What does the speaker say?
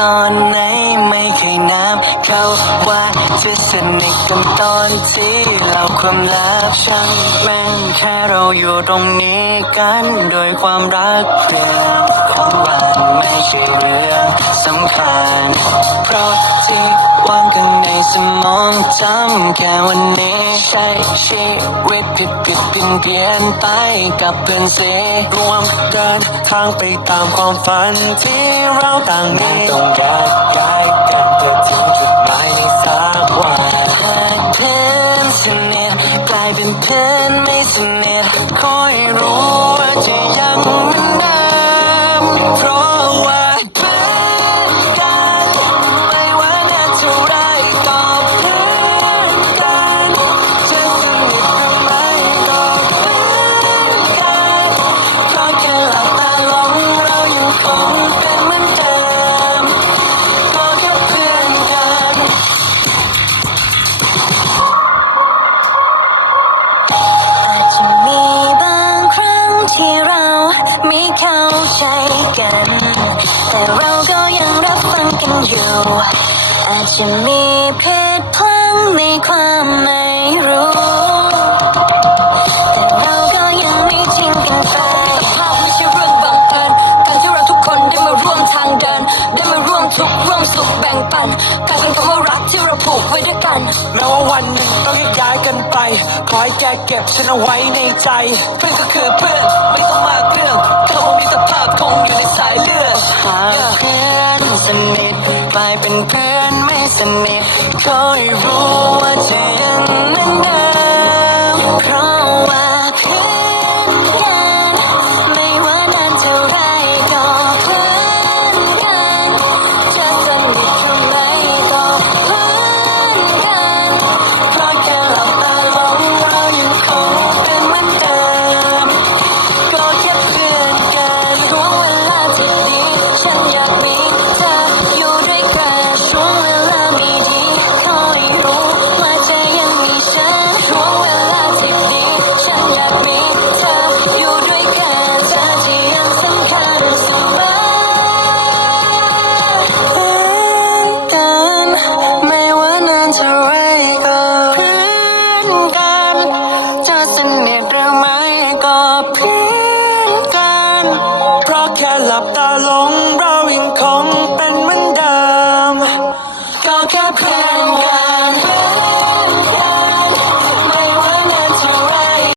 ตอนไหนไม่เคยนับ เขาว่าจะสนิทกันตอนที่เราความลับช่างแม่งแค่เราอยู่ตรงนี้ กันโดยความรักเรื่องของวันไม่ใช่เรื่องสำคัญ เพราะที่ว่างข้างในสมองจำแค่วันนี้ใช้ชีวิตผิดผิดเพี้ยนเพี้ยนไปกับเพื่อนเสียรวมเดินทางไปตามความฝันที่เราต่างมีต้องแยกย้ายกันเพื่อถึงจุด แต่เราก็ยังรับฟังกันอยู่ อาจจะมีผิดพลังในความไม่รู้ แต่เราก็ยังไม่ทิ้งกันไปภาพไม่ใช่เรื่องบังเอิญการที่เราทุกคนได้มาร่วมทางเดิน ได้มาร่วมทุกข์ร่วมสุขแบ่งปันกลายเป็นคำว่ารักที่เราผูกไว้ด้วยกัน แม้ว่าวันหนึ่งต้องแยกย้ายกันไป ขอให้แกเก็บฉันเอาไว้ในใจ เพื่อนก็คือเพื่อนไม่ต้องมากเรื่อง เป็นเพื่อนไม่สนิทขอให้รู้ว่าจะยังเหมือนเดิ ง